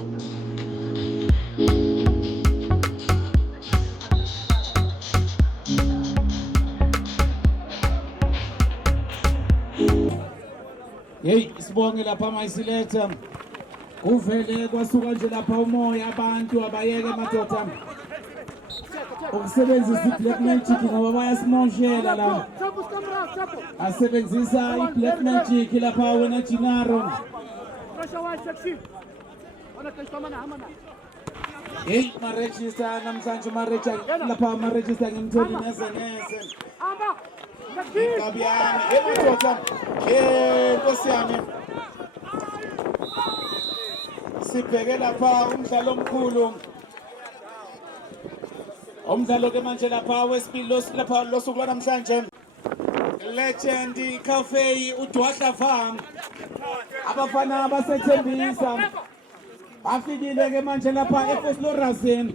Hey, sibonge lapha mayisiletha. Kuvele kwasuka nje lapha umoya abantu abayeke madoda. Ukusebenzisa i-black magic ngoba bayasimoshela la. Asebenzisa i-black magic lapha wena Jinaro. Hey, ma-register namhlanje lapha ma-register ngimtholi neze. Inkabi yami, madoda. Nkosi yami. Sibheke lapha umdlalo omkhulu. Umdlalo ke manje lapha wesibili lapha losuku lwanamhlanje. Legend Cafe uDwahla Farm. Abafana basethembisa. Bafikile ke manje lapha eFoslorazini.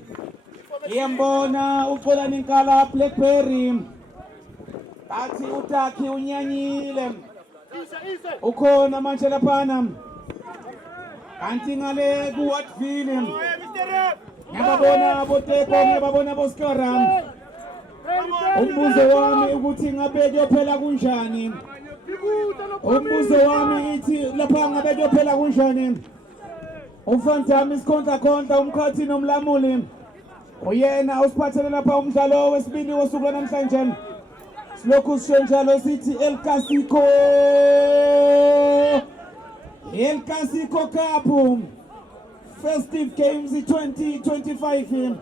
Iyambona uXolani Nkala Blackberry. Bathi uTaki unyanyile. Ukhona manje laphana. Kanti ngale kuWatville. Ngiyababona Boteko, ngiyababona Boskora. Umbuzo wami ukuthi ngabe kuyophela kunjani? Umbuzo wami ithi lapha ngabe kuyophela kunjani? Umfantami isikhonta umkhathi nomlamuli. Uyena usiphathele lapha umdlalo wesibili wosuku namhlanje. Silokhu sisho sithi El Clasico Cup Festive Games 2025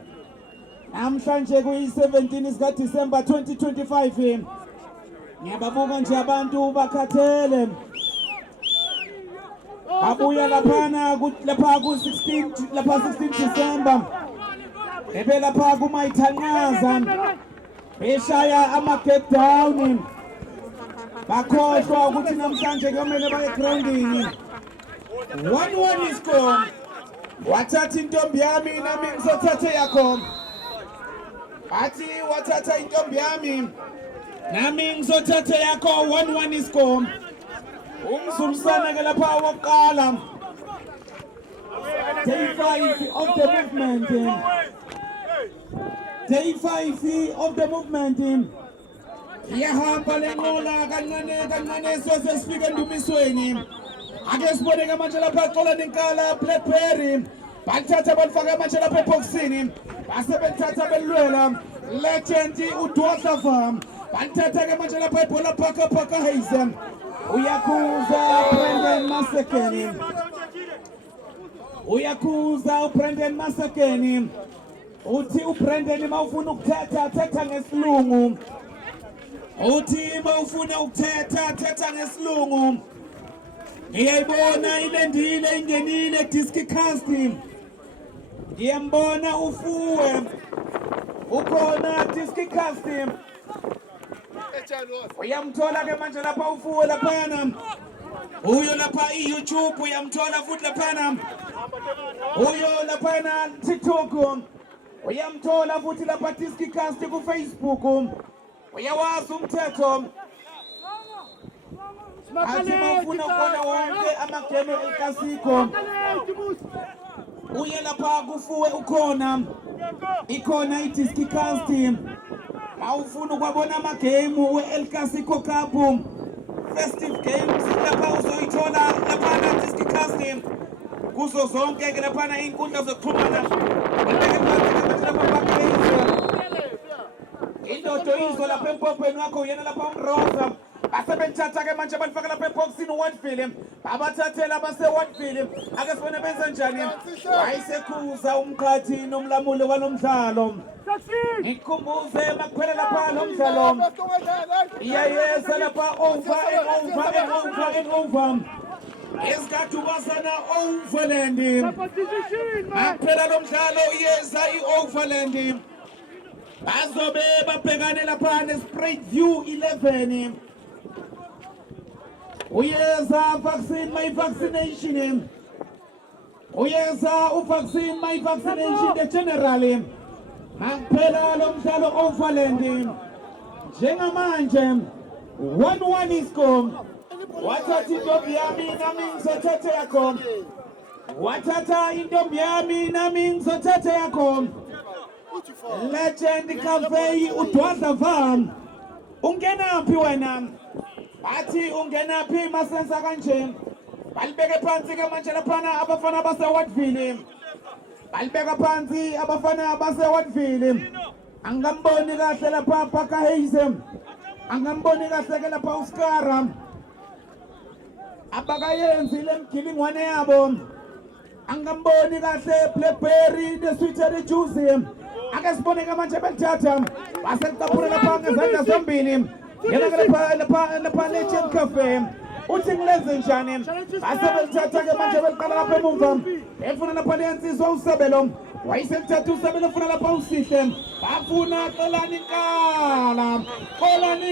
namhlanje kuyi-17 sika December 2025. Ngiyababuka nje abantu bakhathele. Abuya lapha ku-16 lapha 16 December. Ebe lapha kumayithanqaza. Beshaya ama-get down. Bakhohlwa ukuthi namhlanje kumele baye groundini. 1-1 iscore. Wathatha intombi yami nami ngizothatha yakho. Athi wathatha intombi yami nami ngizothatha yakho. 1-1 iscore. Umzumsana ke lapha wokuqala. Day 5 of the movement. Day 5 of the movement. Iyahamba lenqola kancane soze sifike endumisweni. Ake sibone ke manje lapha uXolani Nkala Blackberry. Bathatha balifaka manje lapha eboxini. Base bethatha belwela Legend uDwahla Farm. Bathatha ke manje lapha ibhola phaka Hayes. Uyakuza Brendan Masekeni. Brendan Masekeni. Uthi uBrendan mawufuna ukuthetha ngesilungu. Uthi mawufuna ukuthetha ngesilungu. Ngiyayibona ilendile ingenile disc cast. Ngiyambona ufuwe. Ukhona disc cast. Uyamthola ke manje lapha ufuwe laphana. Uyo lapha iYouTube uyamthola futhi laphana. Uyo laphana TikTok. Uyamthola futhi lapha disc cast kuFacebook. Uyawazi umthetho. Athi mawufuna ukubona wonke amagame El Clasico. Uye lapha kufuwe ukhona. Ikhona iDisc Cast. Mawufuna ukubona amagame we-El Clasico Cup Festive Games lapha uzoyithola lapha Disc Cast. Kuzo zonke ke lapha inkundla zokuxhumana. Ubeke phansi lapha bakhe. Indodo izwe lapha empopeni wakho uyena lapha umroza. Asebethatha ke manje balifaka lapha eboxini uWatville. Abathathela baseWatville. Ake sibone benza njani. Wayisekhuza umkhathi nomlamuli walomdlalo. Ngikhumbuze makuphela lapha lo mdlalo. Iyayeza lapha over. Isikhathi ubasana Overland. Makuphela lo mdlalo iyeza i-Overland. Bazobe babhekane lapha neSprite View 11. Uyeza vaccine my vaccination. Uyeza uvaccine my vaccination the general. Makuphela lo mdlalo Overland. Njengamanje 1-1 iscore. Wathatha intombi yami nami ngizothatha yakho. wathatha intombi yami nami ngizothatha yakho. Legend Cafe udwadla vam. Ungenaphi wena? Bathi ungenaphi masenza kanje? Balibeke phansi ke manje laphana abafana baseWatville. Balibeka phansi abafana baseWatville. Angamboni kahle lapha Parker Hayes. Angamboni kahle ke lapha uSkara. Abakayenzi lemgilingwane yabo. Angamboni kahle Blackberry the sweeter the juicy. Ake sibone ke manje belithatha. Baseqaphula lapha ngezandla zombili. Yena lapha Legend Cafe. Uthi ngilenze njani? Asebelithatha ke manje beliqala lapha emuva. Efuna lapha lensizwa uSebelo. Wayeselithatha uSebelo ufuna lapha uSihle. Bafuna Xolani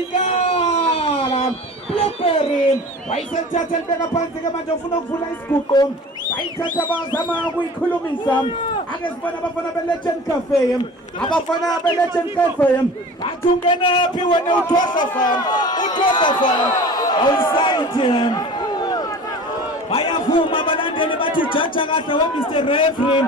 Nkala. Blackberry. Wayeselithatha libeka phansi ke manje ufuna ukuvula isiguqo. Bayithatha bazama ukuyikhulumisa. Ake sibona abafana beLegend Cafe. Abafana beLegend Cafe. Bathi ungenaphi wena uDwadla Farm. Outside. Bayavuma abalandeli bathi jaja kahle we-Mr. Referee.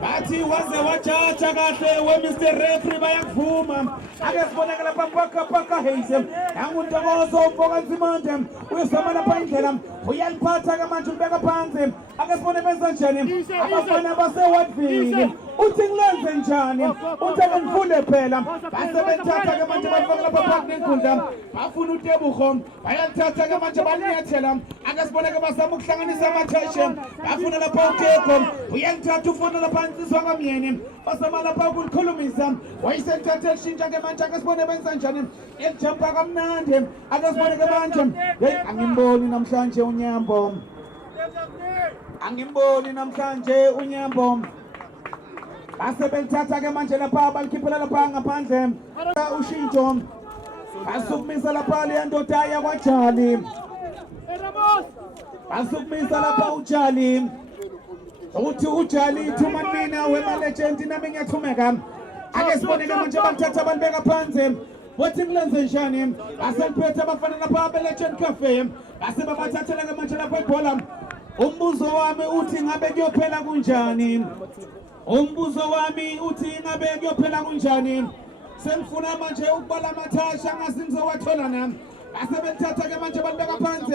Bathi waze wajaja kahle we-Mr. Referee bayakuvuma. Ake siboneke lapha Parker Hayes. Nanguntokozo uMfoka Nzimande. Uyosama lapha indlela. Uyaliphatha ke manje ulibeka phansi. Ake sibone benza njani. Abafana baseWatville. Uthi ngilenze njani? Uthi ake ngifune phela. Basebethatha ke manje bafaka lapha phakathi nenkundla. Bafuna uTebogo. Bayalithatha ke manje balinyathela. Ake siboneke bazama ukuhlanganisa amatheshe. Bafuna lapha uTego. Uyalithatha ufuna lapha insizwa kaMyeni. Basama lapha ukukhulumisa. Wayesethatha eshintsha ke manje ake sibone benza njani. Ejumpa kamnandi. Ake sibone ke manje. Hey angimboni namhlanje uNyambo. Angimboni namhlanje uNyambo. Basebelithatha ke manje lapha balikhiphela lapha ngaphandle. Ushintsho. Basukumisa lapha le ndoda yakwaJali. Basukumisa lapha uJali. Uthi uJali thuma mina wemaLegend nami ngiyathumeka. Ake sibone ke manje balithatha balibeka phansi. Wathi ngilenze njani? Baseliphethe abafana lapha beLegend Cafe. Basebabathathela ke manje lapha ibhola. Umbuzo wami uthi ngabe kuyophela kunjani? Umbuzo wami uthi ngabe kuyophela kunjani? Sengifuna manje ukubala amathasha ngasi ngizowathola nami. Asebelithatha ke manje balibeka phansi.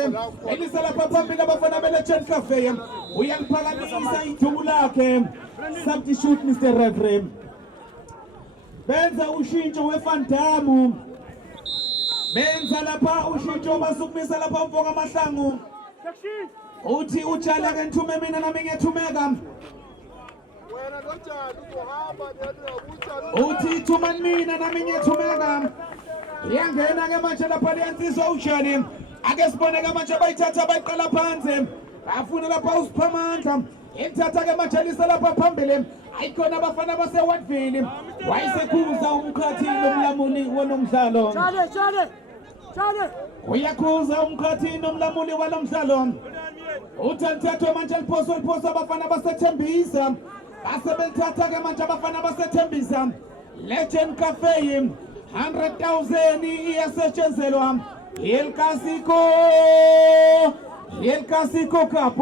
Elisa lapha phambili abafana beLegend Cafe. Uyaliphakamisa iduku lakhe. Substitute Mr. Referee. Benza ushintsho weVan Damme. Benza lapha ushintsho basukumisa lapha uMfoka Mahlangu. Uthi uJali ake ngithume mina nami ngiyethumeka. Uthi thuma mina nami ngiyethumeka. Iyangena ke manje lapha lensizwa uJali. Ake sibone ke manje bayithatha bayiqala phansi. Bafuna lapha uSiphamandla. Ithatha ke manje Elisa lapha phambili. Ayikhona abafana baseWatville. Wayesekhuza umkhathi nomlamuli wonomdlalo. Jale. Uyakhuza umkhathi nomlamuli walomdlalo. Uthathathwe manje liphoswa abafana basethembisa. Basebelithatha ke manje abafana basethembisa. Legend Cafe 100,000 iyasetshenzelwa. El Clasico Cup.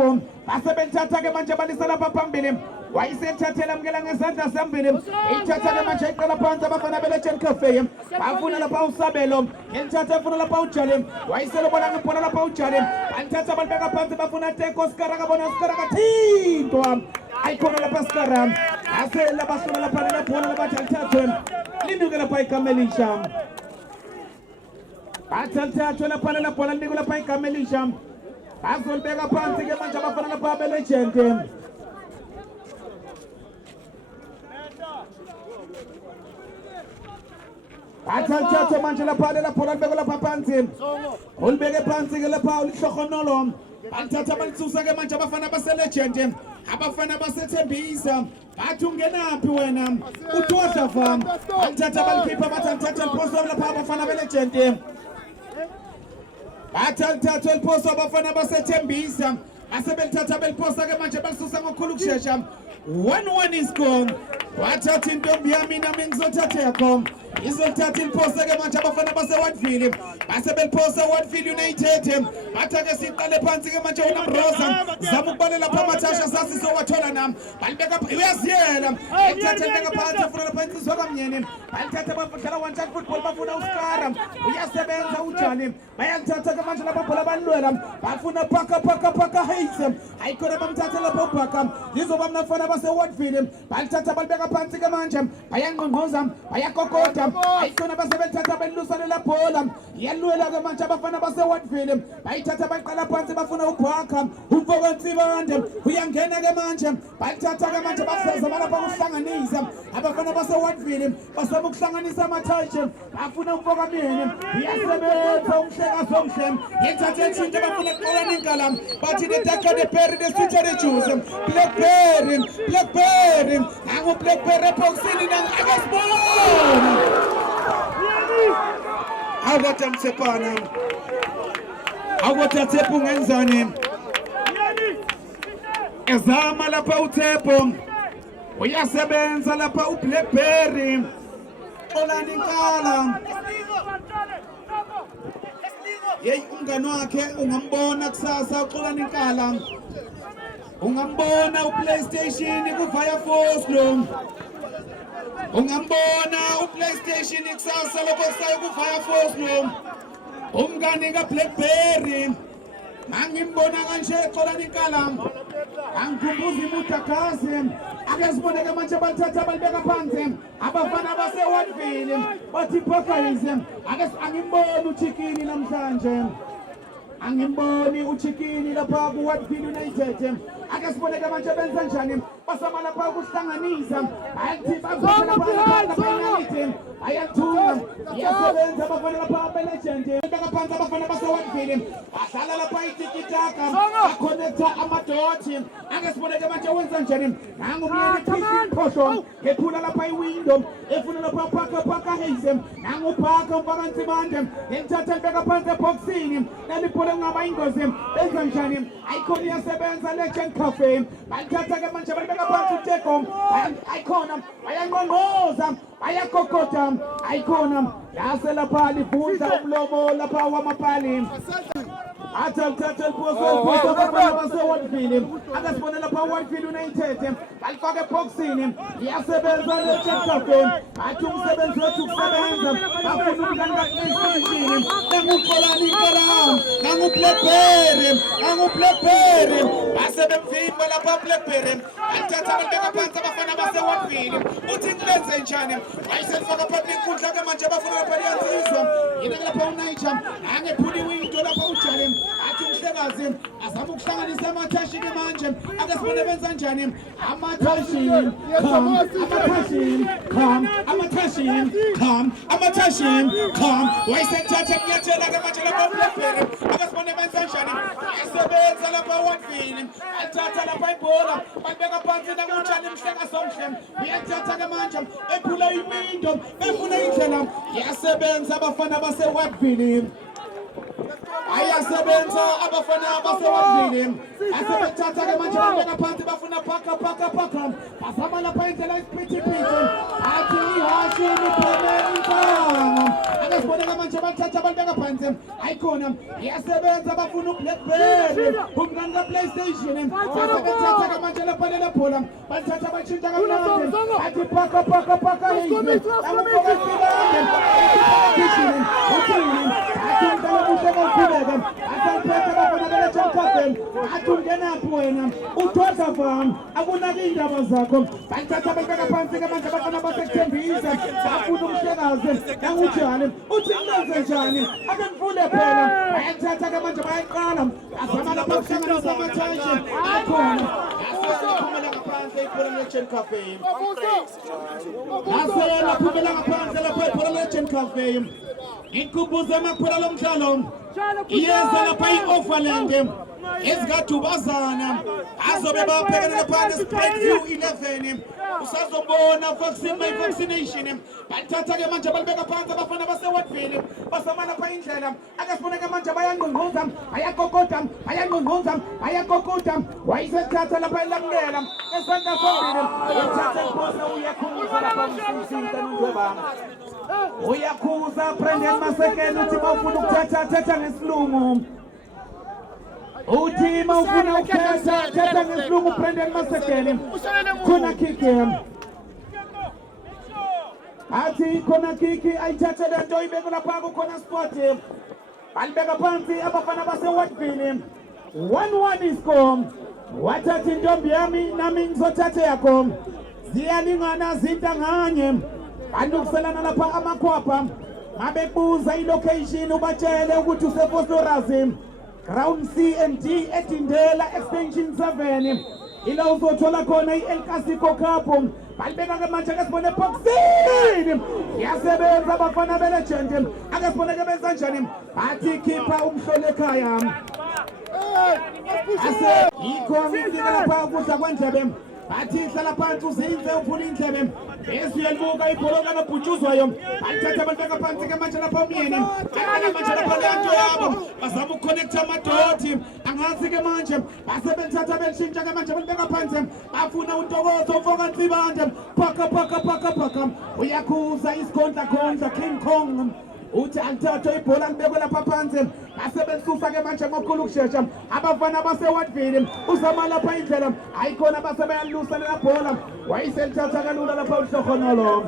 Basebelithatha ke manje balisa lapha phambili. Wayesethathela mkela ngezandla zambili. Ithatha ke manje iqala phansi abafana beLegend Cafe. Bafuna lapha uSabelo. Ithatha funa lapha uJali. Wayeselobona ngibona lapha uJali. Balithatha balibeka phansi bafuna Teko Skara kabona Skara kathintwa. Ayikhona lapha Skara. Asela basula lapha lebhola labathi alithathwe. Linuke lapha iKamelisha. Bathathathwe lapha lebhola linuke lapha iKamelisha. Bazolibeka phansi ke manje abafana lapha beLegend. Athatha manje lapha lebhola libeka lapha phansi. Ulibeke phansi ke lapha ulihlohonolo. Bathatha balisusa ke manje abafana baseLegend. Abafana basethembisa. Bathi ungenaphi wena? UDwadla Farm. Bathatha balikhipha bathatha liphoswa lapha abafana beLegend. Bathatha liphoswa abafana basethembisa. Asebelithatha beliphosa ke manje balisusa ngokukhulu kushesha. 1-1 iscore. Wathatha intombi yami nami ngizothatha yakho. Izolithatha iliphosa ke manje abafana baseWatville. Basebeliphosa Watville United. Bathi ke siqale phansi ke manje uNamroza. Zama ukubalela lapha amathasha bayangena balibeka uyaziyela ethatha beka phansi ufuna lapha insizwa kamnyeni balithatha bafudlala one touch football bafuna uskara uyasebenza ujani bayalithatha ke manje lapha bhola balwela bafuna paka Hayes ayikhona bamthatha lapha ubhaka lizoba mnafana base Woodville balithatha balibeka phansi ke manje bayangqongqoza bayakokoda ayikhona basebethatha belusana la bhola yalwela ke manje abafana base Woodville bayithatha bayiqala phansi bafuna ubhaka umfokansibande uyangena ke manje balithatha ke manje bafeza balapha ukuhlanganisa abafana base Woodville basaba ukuhlanganisa amathashe bafuna umfokamyeni iyasebenza umhlekazi omhle yethatha ethinta bafuna ukuqola inkala bathi the darker the berry the sweeter the juice blackberry nangu blackberry ephokisini nangu akasibona awuthi msepana awuthi athepu ngenzani ezama lapha uThepho uyasebenza lapha uBlackberry olani inkala yeyi umngani wakhe ungambona kusasa uxolani inkala ungambona uPlayStation kuVia Force lo ungambona uPlayStation kusasa lokho kusayo kuVia Force lo umngani kaBlackberry angimbona kanje xolani inkala angikhumbuza imutakazi akasiboneke manje bathatha balibeka phansi abafana base Woodville bathi phakayize angimboni uChicken namhlanje angimboni uChicken lapha ku Woodville United akasiboneke manje benza njani basama lapha ukuhlanganisa ayithi bazofuna lapha ayathula yasebenza abafana lapha abelegend beka phansi abafana base Woodville badlala lapha itikitaka aconnecta amadoti akasiboneke manje wenza njani nangu myeni phosho ephula lapha iwindow efuna lapha paka Hayes nangu phaka umfakansibande yenthatha libeka phansi eboxini naliphule ngaba ingozi benza njani ayikhona yasebenza legend cafe balithatha ke manje balibeka phansi uTheko ayikhona bayangqongqoza bayakokota ayikhona yase lapha livunza umlomo lapha wamapali athatha iposo base Woodville akasibona lapha Woodville United balifaka eboxini iyasebenza legend cafe athi umsebenzi wethu kusebenza bafuna umngani kaPlayStation nanguxolani inkala nanguBlackberry basebemvimba lapha Blackberry athatha balibeka phansi abafana base Woodville uthi ngilenze njani wayisefaka phakathi inkundla ke manje abafuna lapha liyansizwa yena lapha uNiger angephuli window lapha ujale athi umhlekazi azama ukuhlanganisa amathashi ke manje akasibone benza njani amathashi wayisethatha kuyathela ke manje lapha uBlackberry akasibone benza njani yasebenza lapha Woodville athatha lapha ibhola balibeka phansi nangunjani umhlekazi omhle uyathatha ke manje ephula imindo befuna indlela yasebenza abafana base Woodville ayasebenza abafana base Woodville asebethatha ke manje babeka phansi bafuna paka basama lapha indlela isiphithiphithi athi ihashi liphele inkomo akasiboneka manje bathatha balibeka phansi ayikhona iyasebenza bafuna uBlackberry umngani kaPlayStation basebethatha ke manje lapha lela bhola bathatha batshintsha kamnandi athi paka Hayes athungenaphi wena uthosa fam akunaki indaba zakho bathatha balibeka phansi ke manje abafana basekuthembisa bafuna umhlekazi nangujani uthi ngenze njani ake ngifule phela bayathatha ke manje bayayiqala azama lapha ukuhlanganisa amathashe akhona yasephumela ngaphansi iphula legend cafe asela phumela ngaphansi lapha iphula legend cafe inkumbuzo amaphula lomdlalo iyeza lapha i-Overland ezikadubazana azobe baphekelela phansi Breakview 11 usazobona vaccination bathatha ke manje balibeka phansi abafana base Woodville basama lapha indlela akasiboneke manje bayangqongqoza bayakokota wayisethatha lapha elamukela esandla sombili ethatha iposa uyakhuza lapha umsisi kanongweba uyakhuza Brendan Masekela uthi bafuna ukuthatha ngesilungu utima ufuna ukhetha thetha ngesilungu Brendan Masekeni khona kike athi khona kiki ayithathe lento ibeke lapha kukhona sport alibeka phansi abafana base-Wattville 1-1 iscore wathatha intombi yami nami ngizothatha yakho ziyalingana zintanganye bandukuselana lapha amakhwapha mabebuza ilocation ubatshele ukuthi useFoslorazi Ground C&D eTindela Extension 7 ila uzothola khona i-El Clasico Cup balibeka ke manje ake sibone boxing yasebenza abafana belegend ake sibone ke benza njani bathi khipha umhlolo ekhaya ase ikho ngidika lapha kudla kwendlebe bathi hlala phansi uzinze uphula indlebe bese uyalibuka ibhola kanobhutshuzwayo bathatha abantwana phansi ke manje lapha umyeni abanye manje lapha lento yabo bazama ukuconnecta amadoti angazi ke manje basebenzatha belishintsha ke manje balibeka phansi bafuna uNtokozo ufoka Nsibande phaka uyakhuza isikhondla King Kong uthi angithathe ibhola ngibekwe lapha phansi asebenzusa ke manje ngokukhulu kushesha abafana base-Wattville uzama lapha indlela ayikhona basebeyalusa lela bhola wayiselithatha kalula lapha uHlokonolo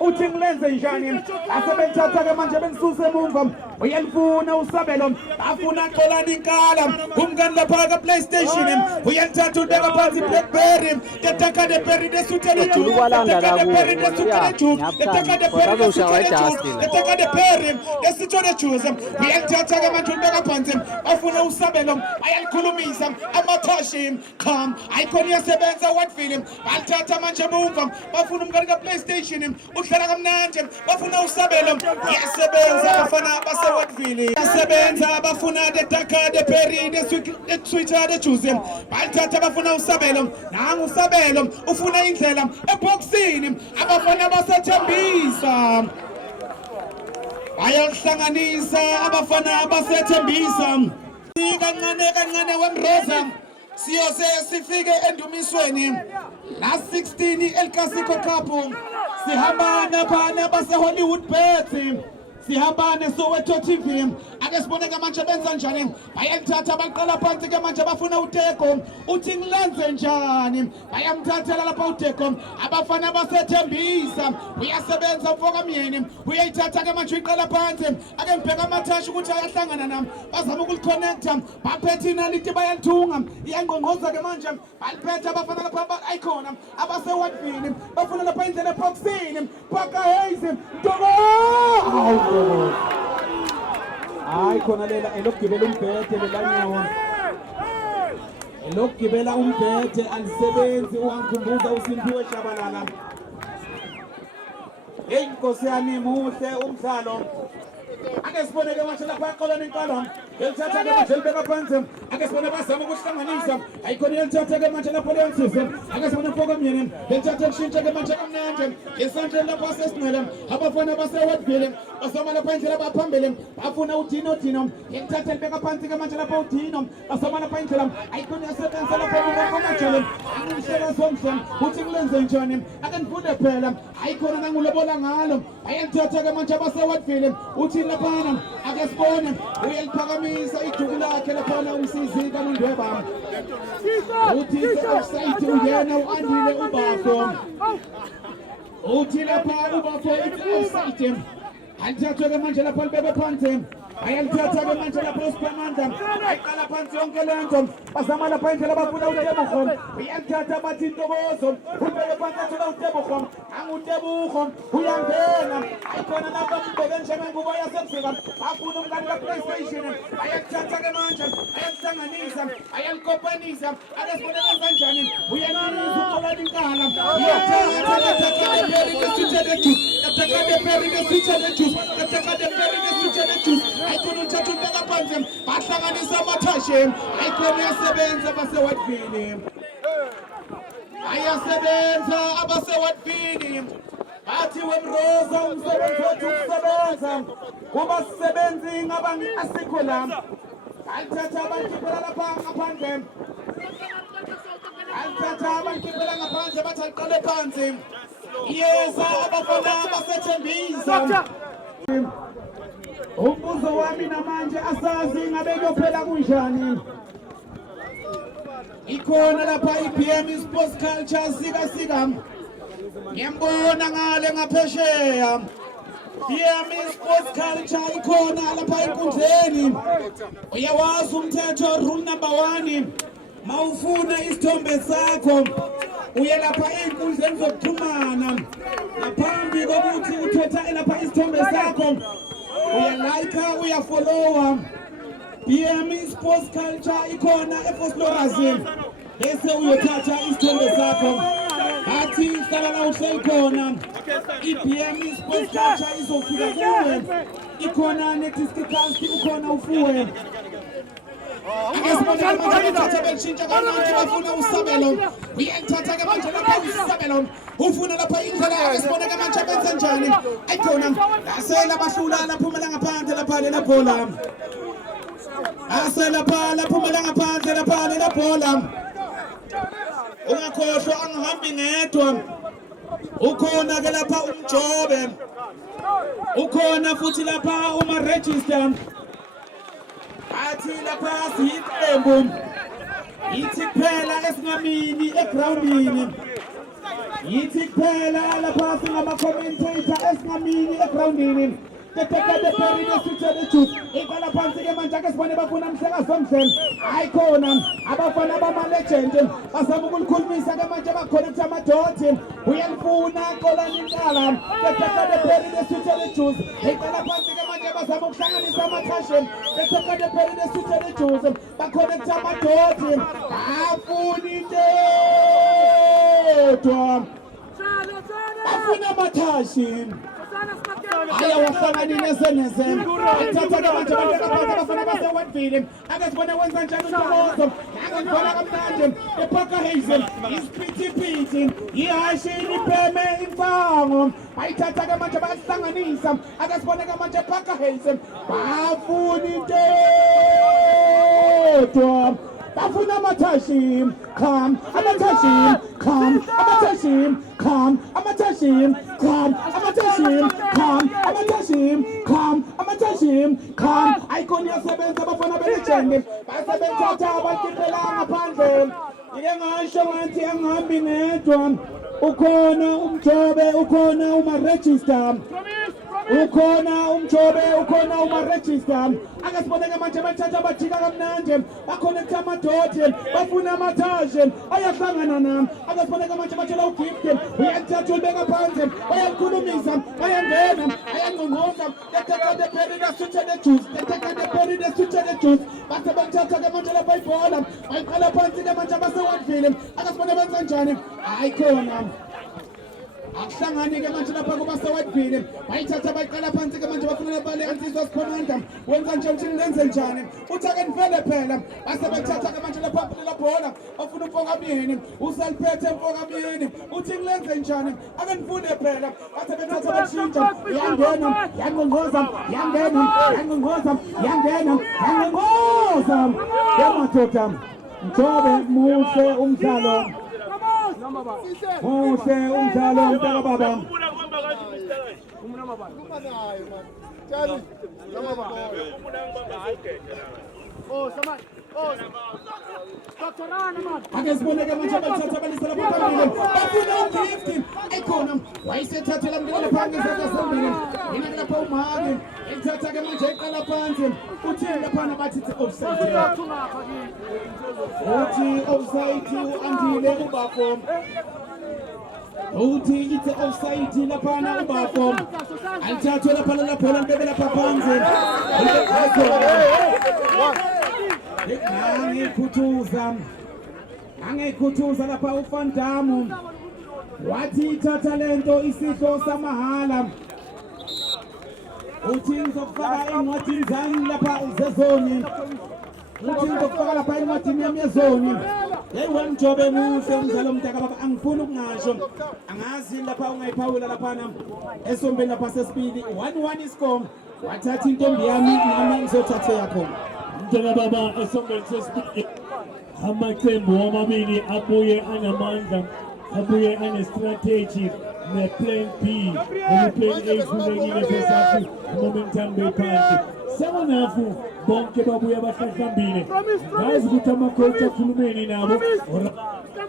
uthi ngilenze njani asebenzatha ke manje bengisuse emumva uyalifuna usabelo afuna xolani inkala umngani lapha ka PlayStation uyalithatha ubeka phansi Blackberry tetaka de Berry desutele ju tetaka de Berry desutele ju tetaka de Berry tetaka de Berry desutele ju uyalithatha ke manje ubeka phansi afuna usabelo ayalikhulumisa amathashi come icon yasebenza Wattville balithatha manje emumva bafuna umngani ka PlayStation uhlala kamnandi bafuna usabelo yasebenza abafana base-Wattville yasebenza abafuna tetaka de Berry desutele de juice balithatha abafuna usabelo nangu usabelo ufuna indlela eboxini abafana basethembisa bayahlanganisa abafana basethembisa kancane wemroza siyoze sifike endumisweni la 16 El Clasico Cup sihamba naphana base-Hollywood Bets sihamba neSoweto TV ake sibone ke manje benza njani bayalithatha baqala phansi ke manje bafuna uTeko uthi ngilenze njani bayamthathela lapha uTeko abafana basethembisa uyasebenza ufoka myeni uyayithatha ke manje uyiqala phansi ake ngibheka amathashi ukuthi ayahlangana nami bazama ukuliconnecta baphethe inaliti bayalithunga iyangqongqoza ke manje baliphethe abafana lapha ayikhona abase-Wattville bafuna lapha indlela eboxini phaka Haze Ntokozo hayi khona lela elokugibela umbhethe lelanyawo elokugibela umbhethe alisebenzi uwangikhumbuza uSimphiwe Shabalala inkosi yami muhle umdlalo ake sibone ke manje lapha eqoleni inkalo elithatha ke manje libeka phansi ake sibone bazama ukuhlanganisa ayikhona elithatha ke manje lapho lensise ake sibone ufoka myeni elithatha lishintsha ke manje kamnandi isandla lapha sesinqele abafana base-Wattville basama lapha indlela baphambili bafuna uDino elithatha libeka phansi ke manje lapha uDino basama lapha indlela ayikhona yasebenza lapha kumajele angishela somhle uthi kulenze njani ake nifunde phela ayikhona nangulobola ngalo ayelithatha ke manje base-Wattville uthi laphana ake sibone uyaliphakamisa ijuku lakhe laphana umsizi kaNondweba uthi offside uyena uandile ubafo uthi lapha ubafo offside alithathwe ke manje lapha libebe phansi ayalithatha ke manje lapha uSiphamandla ayiqala phansi yonke lento bazama lapha indlela bafuna uTebogo uyalithatha bathi Ntokozo ubeke phansi athola uTebogo anguTebogo uyangena ayikhona lapha umbeke njengengubo yasebusika bafuna umngani kaPlayStation ayalithatha ke manje ayalihlanganisa ayalikopanisa ake sibone kanjani uyananiza uxolani inkala ayikhona uthatha ubeka phansi bahlanganisa amathashi ayikhona yasebenza base-Wattville ayasebenza abase-Wattville bathi wemroza umsebenzi wethu ukusebenza kuba sisebenzi ngabantu asikho la alithatha abankipela lapha ngaphandle alithatha abankipela ngaphandle bathi aliqale phansi yeza abafana basethembisa umbuzo wami namanje asazi ngabe kuyophela kunjani. Ikhona lapha i-BM Sports Culture sika ngiyambona ngale ngaphesheya. BM Sports Culture ikhona lapha enkundleni. Uyawazi umthetho, rule number 1, mawufuna isithombe sakho uye lapha einkundleni zokuxhumana. Ngaphambi kokuthi uthetha lapha isithombe sakho uyalike, uyafollowa. BM Sports Culture ikhona eFoslorazini bese uyothatha isithombe sakho. Athi hlala la uhleli khona, i-BM Sports Culture izofika kuwe. Ikhona ne-discount, ukhona ufuwe. Akasibona manje bathatha betshintsha kanti bafuna usabelo. Uyathatha ke manje lapha usabelo. Ufuna lapha indlela akasibona ke manje benza njani. Ayikhona lasela bahlula laphumela ngaphandle lapha lela bhola. Asela phala phumela ngaphandle lapha lela bhola. Ungakhohlwa angihambi ngedwa. Ukhona ke lapha umjobe. Ukhona futhi lapha uma register. Athi lapha siyiqembu. Yithi kuphela esingamini egroundini. Yithi kuphela lapha singama commentator esingamini egroundini. Tekade sithele truth. Iqala phansi ke manje akasibone bafuna umhlekazi omhlelo. Ayikhona abafana bama legend basaba ukulikhulumisa ke manje bakhonekta amadodzi. Uyalifuna qolani inqala. Tekade sithele truth. Iqala phansi ke manje basaba ukuhlanganisa amathashe. Tekade sithele truth. Bakhonekta amadodzi. Afuni into. Afuna amathashe. Aya wahlanganile seneze. Athatha ke manje abantu bafuna base Whiteville. Akasibona wenza njani uNtokozo. Akasibona kamnandi. Ephaka Hazel. Isiphithiphithi. Ihashi ipheme imfango. Ayithatha ke manje bayahlanganisa. Akasibona ke manje ephaka Hazel. Bafuna into. Bafuna amathashim. Come, amathashim. Come, amathashim. Come, amathashim. Come, amathashim. Come, amathashim. Come, amathashim. Come. Icon yasebenza abafana belegend. Basebenza abakhiphela ngaphandle. Ike ngasho ngathi angihambi ngedwa. Ukhona umjobe, ukhona uma register. Ukhona umjobe, ukhona uma register. Akasiboneke manje bathatha bajika kamnandi. Bakhonekta amadodzi, bafuna amathashe. Ayahlangana nami. Akasiboneke manje batshela ugift. Uyathatha ulibeka phansi. Bayakhulumisa, bayangena, ayangqongqoza. Tekade perida suthele juice. Tekade perida suthele juice. Base bathatha ke manje lapha ibhola. Bayiqala phansi ke manje base Whiteville. Akasiboneke benza njani? Ayikhona. Akuhlangani ke manje lapha kuba seWhiteville. Bayithatha bayiqala phansi ke manje bafuna lebale ansizwa sikhonanda. Wenza nje uthini lenze njani? Uthi ake nivele phela. Base bethatha ke manje lapha phela bhola. Bafuna uMfokamini. Usaliphethe uMfokamini. Uthi ngilenze njani? Ake nifune phela. Base bethatha bashintsha. Yangena, yangqongqoza, yangena, yangqongqoza, yangena, yangqongqoza. Yamadoda. Mjobe muhle umdlalo. Muhle umdlalo mntaka baba. Akasiboneke manje bathatha balisela phambili. Bafuna ugift. Ayikhona. Wayesethathela mntwana phansi sasembili. Yena lapha umhaki. Ithatha ke manje iqala phansi. Uthini lapha bathi offside. Uthi offside uandile ubafo. Uthi it's offside lapha na ubafo. Alithatha lapha la bhola libekela phansi. Angekhuthuza lapha uVan Damme. Wathi ithatha lento isihlo samahala. Uthi ngizofaka encwadini zami lapha zezoni. Uthi ngizofaka lapha encwadini yami yezoni. Hey wemjobe muhle umdlalo mntaka baba, angifuni ukungasho. Angazi lapha ungayiphawula lapha na esombeni lapha sesibili 1-1 iscore. Wathatha intombi yami nami ngizothatha yakho. Mntaka baba esombeni sesibili. Amaqembu womabili abuye anamandla, abuye ane-strategy, ne playing P, ne playing A kule ngine pesafi momentum be party. Sama nafu bonke babu ya bakakambine. Guys kutama kocha kulumeni nabo. Ora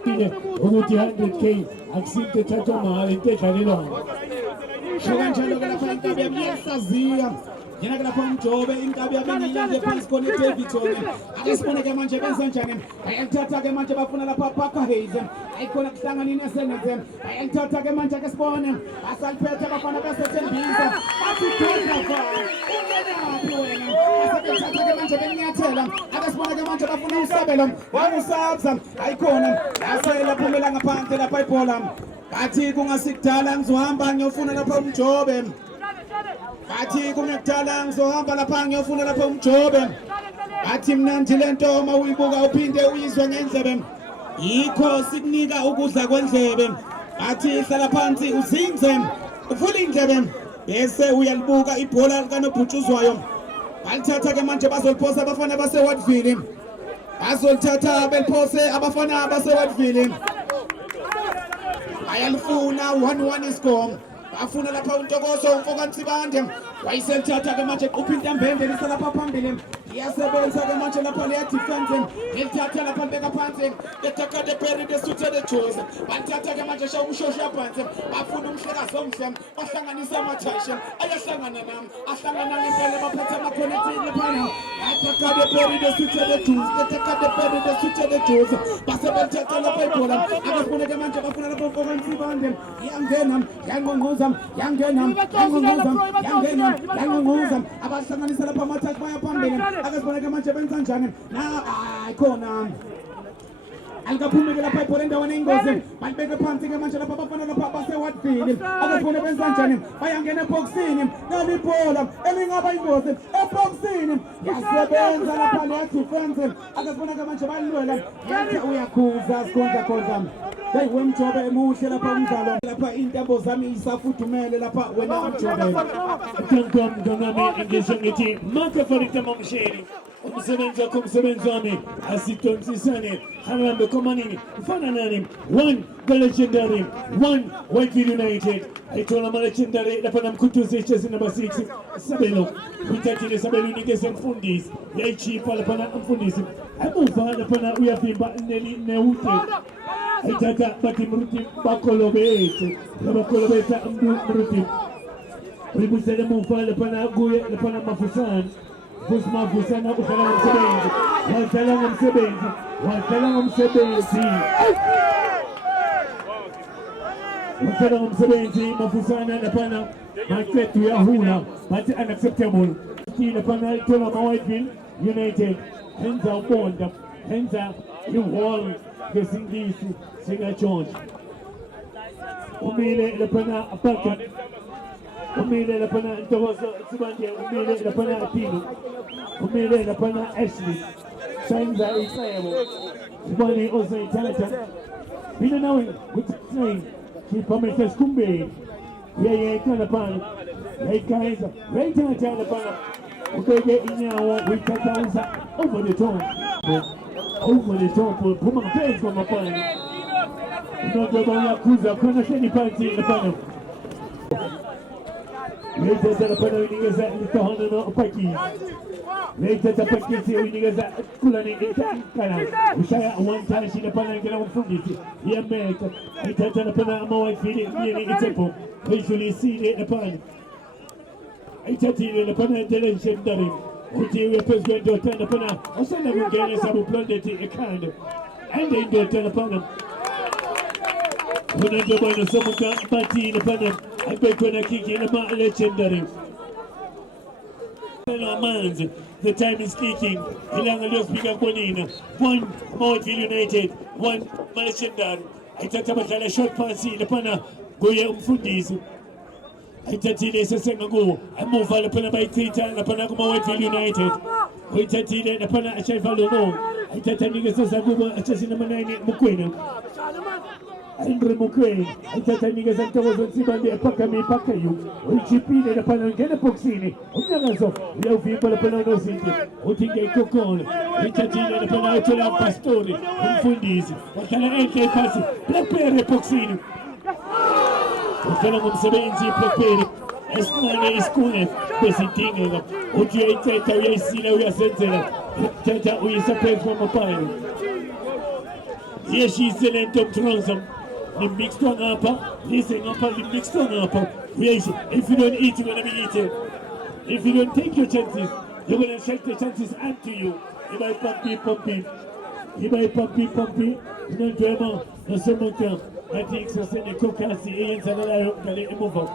ile umuti 100k aksinte chacho mahali teka lilo. Shogan chalo kana kwa nkabi ya miyasazia. Jina kana kwa mchobe inkabi ya menina de pass connected vitone. Akespone ke manje bensanchane. Ayantata ke manje bafuna la papa heize. Aikona kitanga nini aseneze. Ayantata ke manje kespone. Asalpete bafana bese biza. Atitoka kwa. Asaketata ke manje benyathela. Akespone ke manje bafuna usabelo. Wamusabza. Aikona. Asela phumela ngaphansi lapha ibola. Bathi kungasikudala ngizohamba ngiyofuna lapha umjobe. Bathi kungekudala ngizohamba lapha ngiyofuna lapha umjobe. Bathi mnandi lento uma uyibuka uphinde uyizwe ngendlebe. Yikho sikunika ukudla kwendlebe. Bathi hlala phansi uzinze uvule indlebe bese uyalibuka ibhola likanobhutshuzwayo. Balithatha ke manje bazoliphosa abafana baseWatville. Bazolithatha beliphose abafana baseWatville. Ayalifuna 1-1 iscore. Bafuna lapha uNtokozo umfokaNsibande. Wayiselithatha ke manje uphinde ambende lisalapha phambili. Iyasebenza ke manje lapha leya defense. Elithatha lapha beka phansi. Letaka de Perry de Suthe de Jose. Bathatha ke manje shawushosha phansi. Bafuna umhlekazi omhle. Bahlanganisa amathashe. Ayahlangana nami. Ahlangana ngempela baphethe ama connected lapha. Letaka de Perry de Suthe de Jose. Letaka de Perry de Suthe de Jose. Basebenzatha lapha ibhola. Abafuna ke manje bafuna lapha umfokaNsibande. Iyangena, yangongoza, yangongoza. Abahlanganisa lapha amathashe baya phambili. Akasiboneke manje benza njani na khona alikaphumeke lapha ibhola endaweni engozi balibeke phansi ke manje lapha abafana lapha baseWatville akasibone benza njani bayangena eboxini nali ibhola elingaba ingozi eboxini yasebenza lapha le defense akasiboneke manje bayilwela yathi uyakhuza sikhonza hey wemjobe emuhle lapha umdlalo lapha intambo zami isafudumele lapha wena umjobe Kankom Ganame Ngeshangeti Maka Farita Mamsheni umsebenzi wakho umsebenzi wami asitonsisane harambe komanini mfana nani 1 the legendary 1 Whitefield United aitola ma legendary lapha namkhutuze chesi number 6 Sabelo uthathile Sabelo unikeze mfundisi yayichipa lapha namfundisi amuva lapha uyavimba neute aithatha bathi mruti bakolobethe mruti Ribusele mufa lepana guye lepana mafusana mafusana uthala ngomsebenzi mafusana lepana makethu yahula but unacceptable lepana itola ma Whitefield United henza ubonda henza iwall ngesingisi singa George umile lepana apaka umile lapana Ntokozo Sibande umile lapana Tino umile lapana Ashley Sanza Isayabo Sibani Ozay Tata Bina nawe kutsayi kipamete skumbe yeye kana pana yaikaiza yaitata lapana ukege inyawo wikatauza over the top puma pesa kwa mapana ndio yakuza kuna sheni party lapana Later lapana winigeza litahana na upaki. Later tapakiti winigeza kulani kana. Ushaya one time shi lapana ngela mfungiti. Yameka. Later lapana ama Whitefield yeni itepo. Usually see lapana. Aitatile lapana legendary. Uti we president dota lapana. Osana mungene sabu blondeti ekando. Ende dota lapana. Kuna jabana somuka bati lapana. I bet when I kick in the legendary. The time is kicking. Ilanga just pick up Bonina. 1 Whitefield United, 1 legendary. I thought about a short pass in the pana. Goya Umfundis. I thought he is a second goal. I move all the pana by Tita and the Panagoma Whitefield United. We thought he the pana a chef alone. I thought I needed to Zaguba, a chess in the Manani Mukwena. Andre Mukwena, I thought I needed to go to Sibandi, a Pakami Pakayu, Uchipine, the Panangana Poxini, Unagazo, Love people of Panano City, Utinga Cocon, Itatina, the Panatola Pastori, Umfundis, what can I pass? Blackberry Poxini. ufuna ngumsebenzi iphephile esincane isikhule besidingeka uthi uyayithetha uyayisila uyasenzela thetha uyisa phezu kwamapayini yeshise lento mthunzi limixwa ngapha lise ngapha limixwa ngapha uyayisho if you don't eat you're gonna be eaten if you don't take your chances you're gonna shake the chances unto you iba ipampi Nandwema nasemuka nathi sasene kokasi eyenzakalayo ngale emuva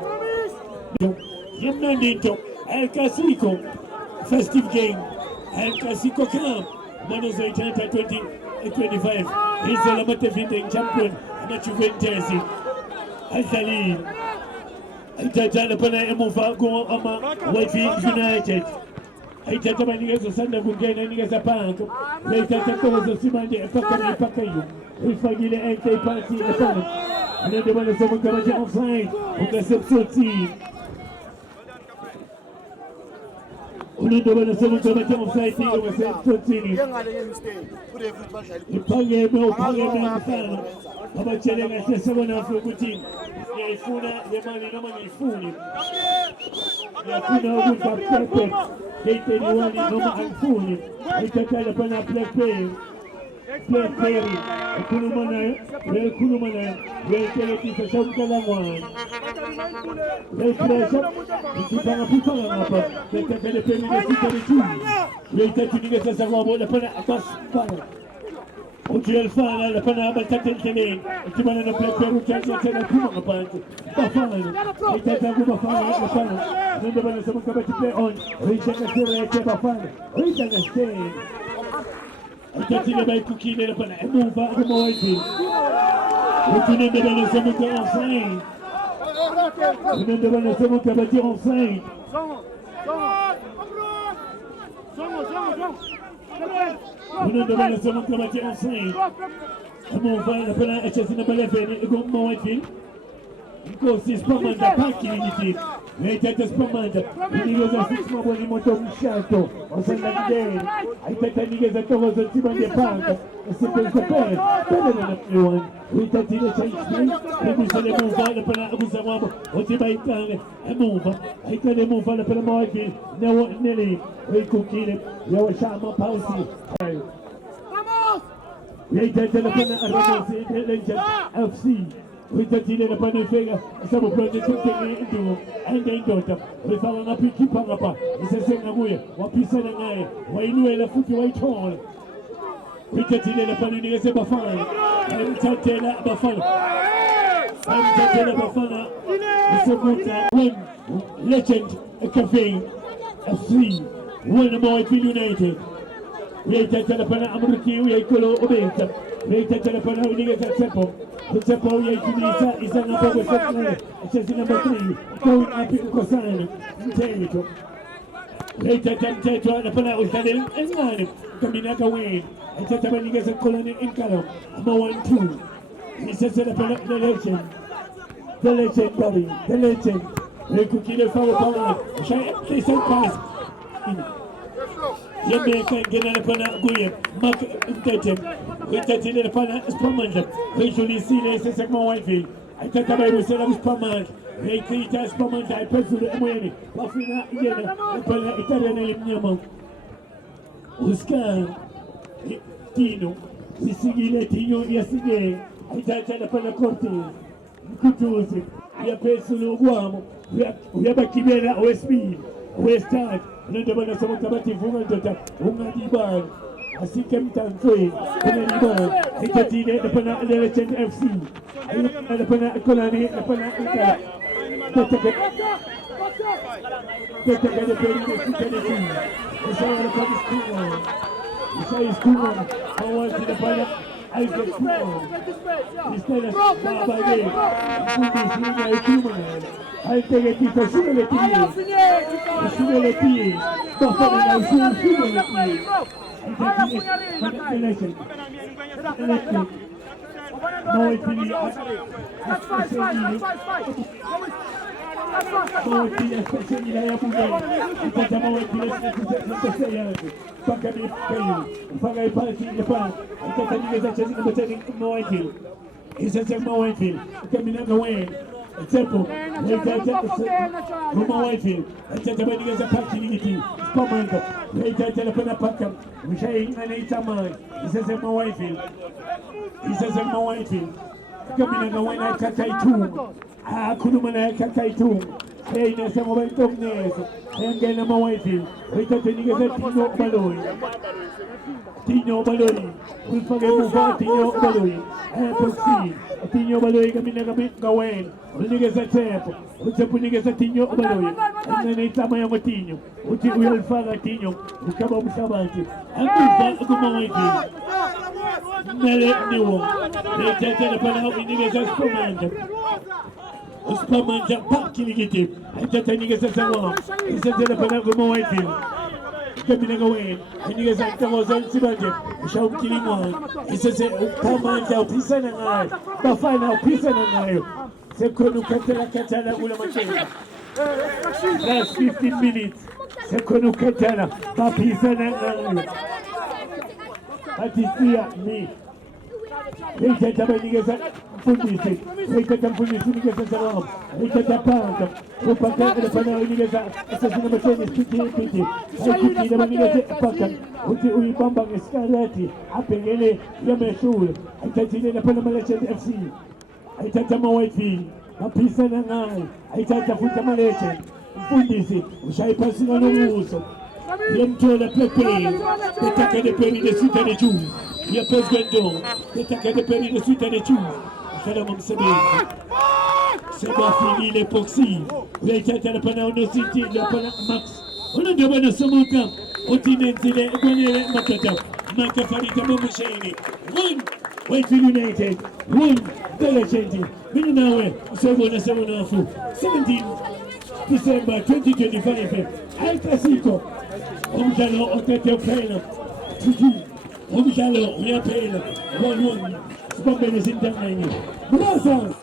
yemnandito El Clasico festive game El Clasico Club Manozo Itanta 2025 izela matevinde champion ama Juventus Al-Hilal aitatala pana emuva ko ama Whitefield United aitatha banikeza sanda kungena nikeza phansi aitatha kozo simande epaka yo ifagile enke party efana nende bana somuka baje offside ukasepsoti Ulindo bana somuka baje offside ukasepsoti iphangeme mfana abachele ngahle sebona ukuthi ngiyayifuna le mali noma ngiyifuni ngiyafuna ukudla perfect date anyone noma angifuni aitatha bana play Play, Kulumana, Telekisa Shamkalangwan, Pressure, Putanga, the later to get us a robot, the Pana, Hotel Fana, the Panama Tatin, Timana Peru, Cancer, Puma, Bafana, Bafana, then the one someone coming to play on, Richard Bafana, Richard Stay. Aitatile by cookie le pana emuva como Whitefield. Utine de bana semuka offside. Utine de bana semuka bati offside. Utine de bana semuka bati offside. Emuva le pana echesina balefene como Whitefield. Inkosi spamanda paki unity. Aitatha spamanda. Inigeza 6 maboni moto mshato. Osanda gideni. Aitatha nigeza togozo tibande panga. Esipelisa pele. Pele na everyone. Aitatile change. Ebusele muva le pana abuza mwabo. Otiba itanga. Emuva. Aitale muva le pana Whitefield. Newo neli. Kukile. Yawa shama pausi. Aitatha le pana Ramos Legend FC. Uitatile na pana fega sababu project ndio aende ndota wifala na piki pangapa isesenga kuye wapisana naye wainue la futi waitole uitatile na pana nigeze Bafana mtatela Bafana isemuta one legend cafe FC one Whitefield United uitatile pana amruki uyaikolo obeta uitatile pana nigeze Tsepo Tsepo uyaikimisa isanga pogo sekule chezi number 3 going up in Kosana Mteto uitatile Mteto na pana utadele engane kaminaka win Aitatha banigeza koloni inkalo ama 1-2 isesela pana the legend Bobby the legend rekukile fawo pawa shay listen pass Yemeka ngena pana guye mak Mtete uitatile pana spamanda visually sile sesema Whitefield Aitatha bayibusela kuspamanda Reikita spamanda ipezulu emweni bafina yena pana italiana limnyama Oscar Tino sisigile Tino yasige Aitatha pana Cortez Mkutuzi ya pesulu ugwamo uyabakibela OSB Westard nende bana somuka bati vunga ndota ungadibana asike mtanzwe kuna libana Aitatile pana Legend FC pana Kolani pana Nkala Teteke de Perine Sikaneti Isawala kama Skuma Isai Skuma Awasi de pana Isaac Skuma Istela Babage Kundi Singa Ikuma Aitege Tito Shumele Pie Bafana na Shumele Pie Aitatile Election Whitefield especially ya bunge itatama Whitefield paka paka ipati ipa itataniza chezi na batani Whitefield isasa Whitefield kaminanga we Temple, Roma Whitefield, Tatabaniga Pakiliti, Spamanga, Telefona Pakam, Mishay and Itaman, he says Emma Whitefield, he says Emma Whitefield, coming on when I Kakaitu, Kulumana Kakaitu, Hey, Nessa Momentum Nes, and then Emma Whitefield, we got the niggas Tino Baloi, Tino Baloi, we forget Mufa Tino Baloi, and proceed. Tinho Baloi kami nagamit gawin. Uliga sa tempo. Unsa puniga sa Tinho Baloi. Ang nanay yang Tinho. Uti uyal faga Tinho. Ukaba musabati. Ang bisa gumawa iti. Mele niwo. Tete na panahon iniga sa Spamanda. Spamanda pakiligitip. Ang tete niga sa sawa. Isa na panahon gumawa iti. Kami nagawin, hindi ka sa tawasan si Bagay, siya ang kilimon, isa sa pamanda, pisa na nga, bafana, pisa na nga yun. Sa kono katala ulam ang siya. Last 15 minutes, sa kono katala, papisa na nga yun. Pati siya, mi. Ika tabay niya sa punisit, ika tampunisit niya sa salam, ika tapang, upang na panahon niya sa sinamasin, piti, ay kuti naman niya sa apakan, uti uipambang eskalati, apengele, yamesul, ay tatili na panamalasya sa FC, ay tatama Whitefield, mapisa na nga, ay tatapunta malasya, punisit, usay pasin ng uso, yamtola pepe, petaka de peri de suta de chum. Il y a pas de don. C'est un cas de péri de suite à l'étude. Salam Sabine. C'est pas fini l'époxy. Il a été à la panne au city, la panne Max. On a demandé à ce moment. On tinait les bonnes matata. Maka Farita Momushani. One. Whitefield United. One. Delagenti. Minanawe. 17 December 2025. El Clasico. Omjalo Otete Opena. Omjalo, we are paying 1-1. Stop it, it's in that menu. Blessings!